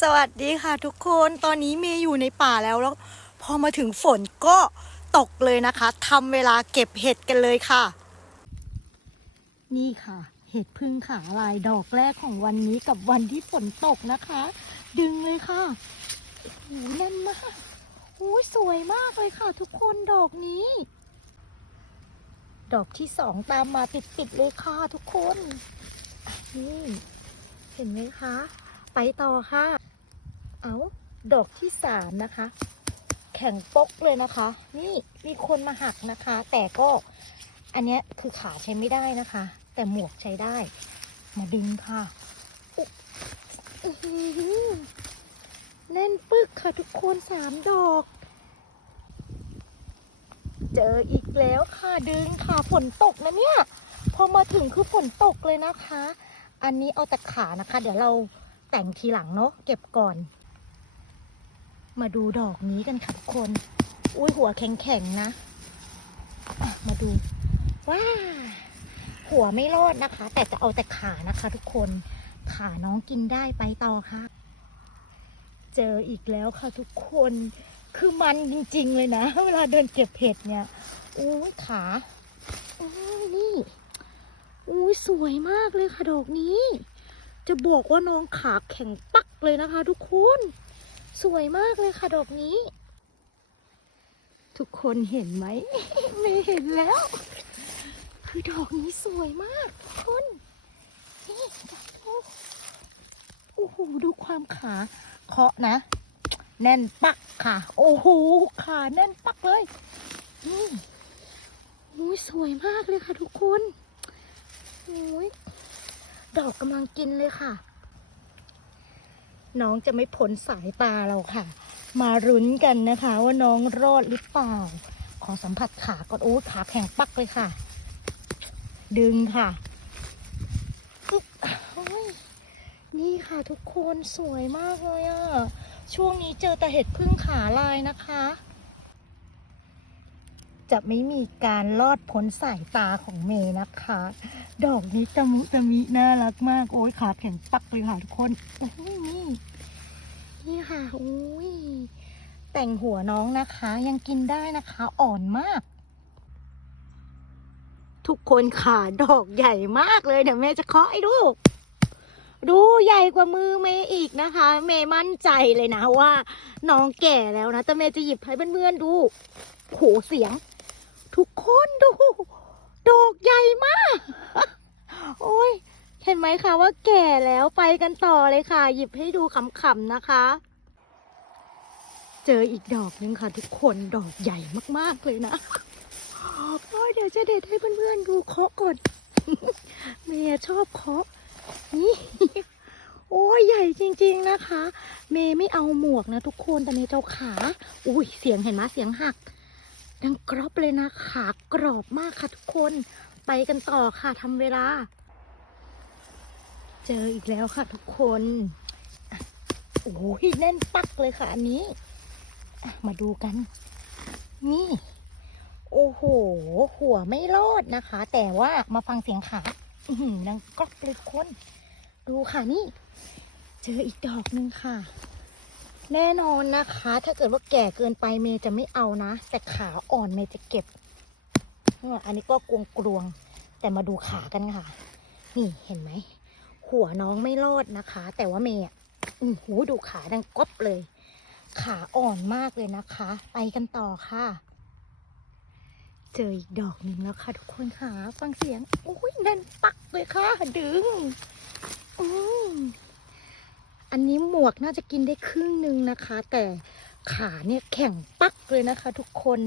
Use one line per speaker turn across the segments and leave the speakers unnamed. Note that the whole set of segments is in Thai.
สวัสดีค่ะทุกคนตอนนี้เมย์อยู่ในป่าแล้วแล้ว พอมาถึงฝนก็ตกเลยนะคะทำเวลาเก็บเห็ดกันเลยค่ะ นี่ค่ะ เห็ดพึ่งขาลายดอกแรกของวันนี้กับวันที่ฝนตกนะคะ ดึงเลยค่ะโอ้แน่นมากโอ้ยสวยมากเลยค่ะ ทุกคนดอกนี้ ดอกที่สองตามมาติดๆเลยค่ะทุกคนนี่เห็นไหมคะ ไปต่อค่ะ เอาดอกที่สามนะคะ แข็งปกเลยนะคะ นี่มีคนมาหักนะคะ แต่ก็อันนี้คือขาใช้ไม่ได้นะคะ แต่หมวกใช้ได้ มาดึงค่ะอุ๊ยอื้อหือแน่นปึกค่ะทุกคนสามดอก เจออีกแล้วค่ะดึงค่ะฝนตกนะเนี่ย พอมาถึงคือฝนตกเลยนะคะ อันนี้เอาแต่ขานะคะ เดี๋ยวเรา แต่งทีหลังเนาะเก็บก่อน มาดูดอกนี้กันค่ะทุกคน อุ้ยหัวแข็งๆนะะมาดู ว้า หัวไม่รอดนะคะ แต่จะเอาแต่ขานะคะ ทุกคนขาน้องกินได้ไปต่อค่ะ เจออีกแล้วค่ะทุกคนคือมันจริง ๆ เลยนะ เวลาเดินเก็บเห็ดเนี่ยอุ้ยขาอุ้นี่อุ้ยสวยมากเลยค่ะดอกนี้ จะบอกว่าน้องขาแข็งปักเลยนะคะ ทุกคน สวยมากเลยค่ะดอกนี้ ทุกคนเห็นไหม ไม่เห็นแล้ว คือดอกนี้สวยมากทุกคนนี่โอ้โหดูความขาเคาะนะ แน่นปักค่ะ โอ้โหขาแน่นปักเลยนี่อุ้ยสวยมากเลยค่ะทุกคนโอ้ย ดอกกำลังกินเลยค่ะ น้องจะไม่พ้นสายตาเราค่ะ มารุ้นกันนะคะว่าน้องรอดหรือเปล่า ขอสัมผัสขาก่อนโอ้ขาแข็งปักเลยค่ะ ดึงค่ะนี่ค่ะทุกคนสวยมากเลยอะ่ะ ช่วงนี้เจอแต่เห็ดพึ่งขาลายนะคะ จะไม่มีการลอดพ้นสายตาของเมย์นะคะ ดอกนี้ตะมุตะมิน่ารักมาก โอ้ยขาแข็งปักเลยค่ะทุกคนโอ้ยนี่นี่ค่ะอุ้ยแต่งหัวน้องนะคะ ยังกินได้นะคะอ่อนมาก ทุกคนขาดอกใหญ่มากเลยเดี๋ยวแม่จะเคาะให้ดูดูใหญ่กว่ามือเมย์อีกนะคะ เมย์มั่นใจเลยนะว่า น้องแก่แล้วนะแต่เมย์จะหยิบให้เพื่อนๆดูโหเสียง ทุกคนดู ดอกใหญ่มาก โอ้ย เห็นไหมคะว่าแก่แล้วไปกันต่อเลยค่ะ หยิบให้ดูขำๆนะคะ เจออีกดอกหนึงค่ะทุกคนดอกใหญ่มากๆเลยนะโอ้ยเดี๋ยวจะเด็ดให้เพื่อนๆดูเคาะก่อนเมย์ชอบเคาะนี่โอ้ยใหญ่จริง ๆนะคะ เมย์ไม่เอาหมวกนะทุกคนแต่เมย์เจ้าขา อุ้ยเสียงเห็นไหมเสียงหัก ดังกรอบเลยนะขากรอบมากค่ะทุกคน ไปกันต่อค่ะทำเวลา เจออีกแล้วค่ะทุกคน โอ้ยแน่นปักเลยค่ะอันนี้ มาดูกัน นี่ โอ้โห หัวไม่รอดนะคะ แต่ว่ามาฟังเสียงขาหือดังกรอบเลยทุกคน ดูค่ะนี่ เจออีกดอกหนึ่งค่ะ แน่นอนนะคะ ถ้าเกิดว่าแก่เกินไปเมย์จะไม่เอานะ แต่ขาอ่อนเมย์จะเก็บ อันนี้ก็กวงกลวง แต่มาดูขากันค่ะ นี่เห็นไหม หัวน้องไม่รอดนะคะ แต่ว่าเมย์อะอือหูดูขาดังก๊อบเลย ขาอ่อนมากเลยนะคะ ไปกันต่อค่ะ เจออีกดอกหนึ่งแล้วค่ะ ทุกคนค่ะ ฟังเสียง โอ้ยแน่นปักเลยค่ะ ดึง อืม อันนี้หมวกน่าจะกินได้ครึ่งหนึ่งนะคะ แต่ขาเนี่ยแข็งปักเลยนะคะ ทุกคน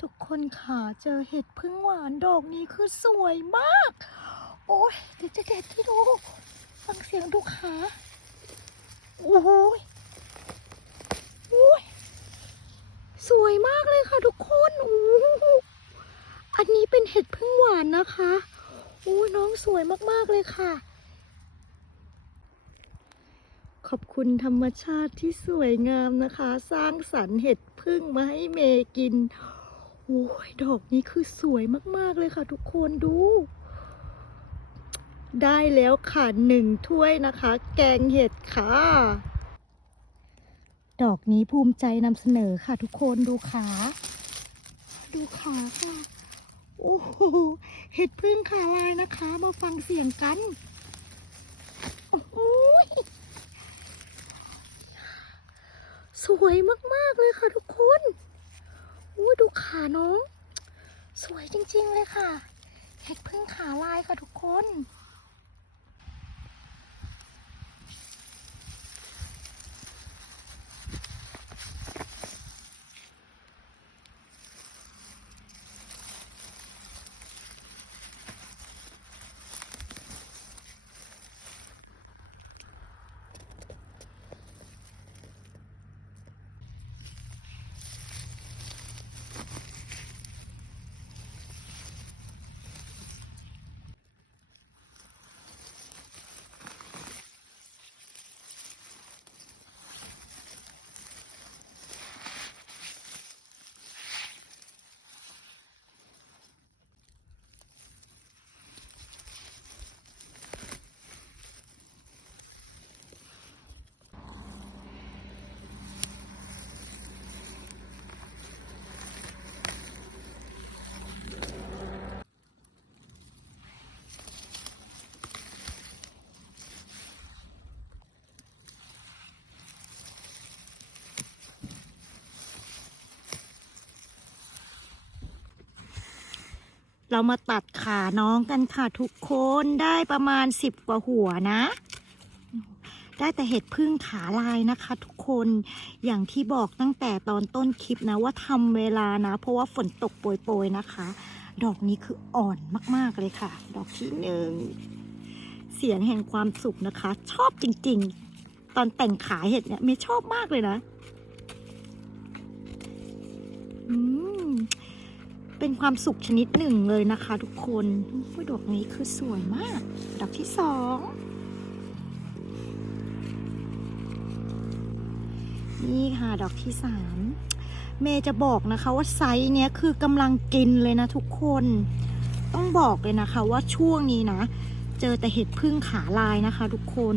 ทุกคนค่ะเจอเห็ดพึ่งหวานดอกนี้คือสวยมาก โอ้ยเดี๋ยวจะเด็ดที่ดู ฟังเสียงดูขาโอ้ยโอ้ยสวยมากเลยค่ะทุกคนโอ้อันนี้เป็นเห็ดพึ่งหวานนะคะโอ้ยน้องสวยมากๆเลยค่ะ ขอบคุณธรรมชาติที่สวยงามนะคะ สร้างสรรค์เห็ดพึ่งมาให้เมย์กิน โอ้ย ดอกนี้คือสวยมาก ๆ เลยค่ะทุกคนดู ได้แล้วค่ะหนึ่งถ้วยนะคะ แกงเห็ดค่ะ ดอกนี้ภูมิใจนำเสนอค่ะทุกคนดูขา ดูขาค่ะ โอ้โห เห็ดพึ่งขาลายนะคะ มาฟังเสียงกัน โอ้ย สวยมาก ๆ เลยค่ะทุกคนอู้ดูขาน้อง สวยจริง ๆ เลยค่ะเห็ดพึ่งขาลายค่ะทุกคน เรามาตัดขาน้องกันค่ะทุกคนได้ประมาณสิบกว่าหัวนะ ได้แต่เห็ดพึ่งขาลายนะคะทุกคนอย่างที่บอกตั้งแต่ตอนต้นคลิปนะว่าทำเวลานะ เพราะว่าฝนตกโปรยๆนะคะ ดอกนี้คืออ่อนมากๆเลยค่ะ ดอกที่หนึ่งเสียงแห่งความสุขนะคะ ชอบจริงๆ ตอนแต่งขาเห็ดเนี่ยเมย์ชอบมากเลยนะ อืม เป็นความสุขชนิดหนึ่งเลยนะคะ ทุกคนดอกนี้คือสวยมาก ดอกที่สองนี่ค่ะดอกที่สามเมย์จะบอกนะคะว่าไซส์เนี้ยคือกำลังกินเลยนะทุกคน ต้องบอกเลยนะคะว่าช่วงนี้นะ เจอแต่เห็ดพึ่งขาลายนะคะ ทุกคน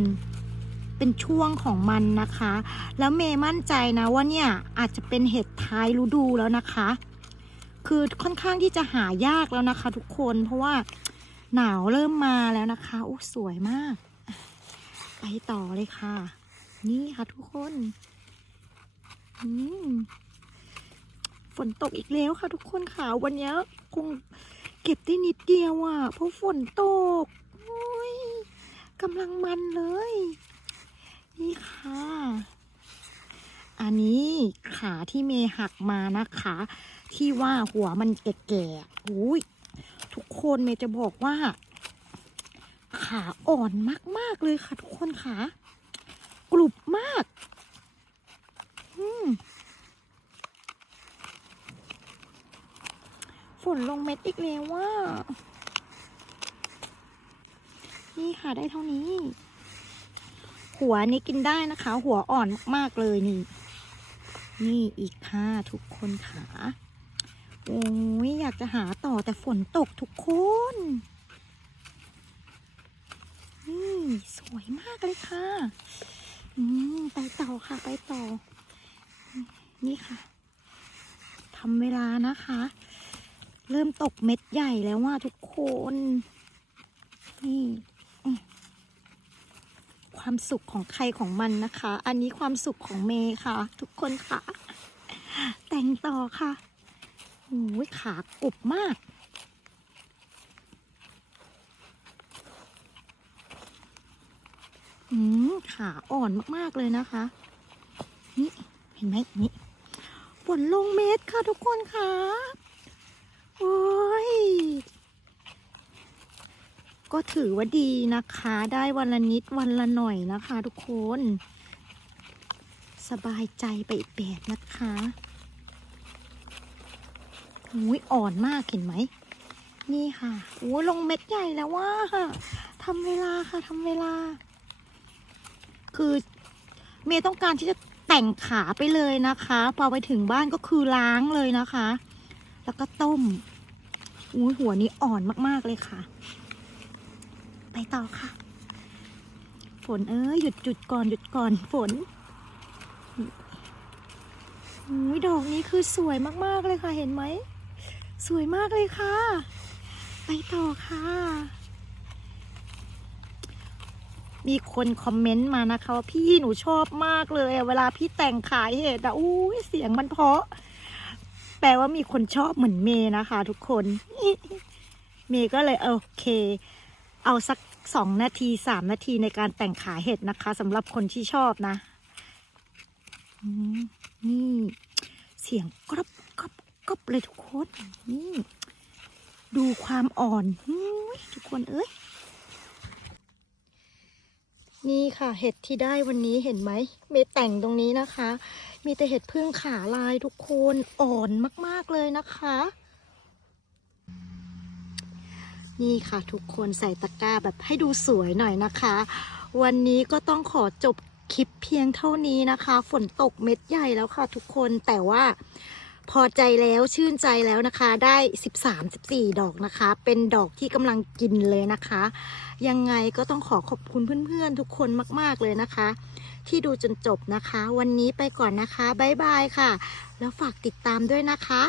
เป็นช่วงของมันนะคะ แล้วเมย์มั่นใจนะว่าเนี่ยอาจจะเป็นเห็ดท้ายฤดูแล้วนะคะ คือค่อนข้างที่จะหายากแล้วนะคะ ทุกคนเพราะว่าหนาวเริ่มมาแล้วนะคะโอ้สวยมาก ไปต่อเลยค่ะ นี่ค่ะทุกคนฝนตกอีกแล้วค่ะ ทุกคนค่ะวันนี้คงเก็บได้นิดเดียวอะ เพราะฝนตกโอ้ยกำลังมันเลย นี่ค่ะ อันนี้ขาที่เมย์หักมานะคะ ที่ว่าหัวมันแก่ๆอุ้ยทุกคนเมย์จะบอกว่า ขาอ่อนมาก ๆ เลยค่ะ ทุกคนค่ะกรุบมาก อืมฝนลงเม็ดอีกแล้วว่า นี่ค่ะได้เท่านี้ หัวนี้กินได้นะคะ หัวอ่อนมาก ๆ เลยนี่ นี่อีกค่ะ ทุกคนค่ะ โอ้ยอยากจะหาต่อแต่ฝนตกทุกคนนี่สวยมากเลยค่ะ อืมไปต่อค่ะไปต่อ นี่ค่ะทำเวลานะคะ เริ่มตกเม็ดใหญ่แล้วว่าทุกคน นี่ความสุขของใครของมันนะคะ อันนี้ความสุขของเมย์ค่ะ ทุกคนค่ะ แต่งต่อค่ะ โอ้ยขากรุบมาก อืมขาอ่อนมากๆเลยนะคะ นี่เห็นไหมนี่ฝนลงเม็ดค่ะทุกคนค่ะโอ้ย ก็ถือว่าดีนะคะ ได้วันละนิดวันละหน่อยนะคะทุกคน สบายใจไปอีกแบบนะคะ อุ้ยอ่อนมากเห็นไหม นี่ค่ะโอ้ลงเม็ดใหญ่แล้วว่าทำเวลาค่ะทำเวลา คือเมย์ต้องการที่จะแต่งขาไปเลยนะคะ พอไปถึงบ้านก็คือล้างเลยนะคะ แล้วก็ต้มอุ้ยหัวนี้อ่อนมากๆเลยค่ะ ไปต่อค่ะ ฝนเอ้ยหยุดหยุดก่อนหยุดก่อนฝนอุ้ยดอกนี้คือสวยมากๆเลยค่ะเห็นไหม สวยมากเลยค่ะ ไปต่อค่ะ มีคนคอมเมนต์มานะคะว่าพี่หนูชอบมากเลย เวลาพี่แต่งขายเห็ดอะอู้เสียงมันเพราะ แปลว่ามีคนชอบเหมือนเมย์นะคะ ทุกคน เมย์ก็เลยโอเค เอาสักสองนาทีสามนาทีในการแต่งขายเห็ดนะคะสำหรับคนที่ชอบนะนี่ เสียงกรอบ กบกรอบเลยทุกคนนี่ดูความอ่อนทุกคนเอ้ยนี่ค่ะเห็ดที่ได้วันนี้เห็นไหมเมแต่งตรงนี้นะคะ มีแต่เห็ดพึ่งขาลายทุกคนอ่อนมากๆเลยนะคะ นี่ค่ะทุกคนใส่ตะกร้าแบบให้ดูสวยหน่อยนะคะ วันนี้ก็ต้องขอจบคลิปเพียงเท่านี้นะคะ ฝนตกเม็ดใหญ่แล้วค่ะทุกคนแต่ว่า พอใจแล้วชื่นใจแล้วนะคะ ได้ 13-14 ดอกนะคะ เป็นดอกที่กำลังกินเลยนะคะ ยังไงก็ต้องขอขอบคุณเพื่อนๆ ทุกคนมากๆเลยนะคะ ที่ดูจนจบนะคะ วันนี้ไปก่อนนะคะ บ๊ายบายค่ะ แล้วฝากติดตามด้วยนะคะ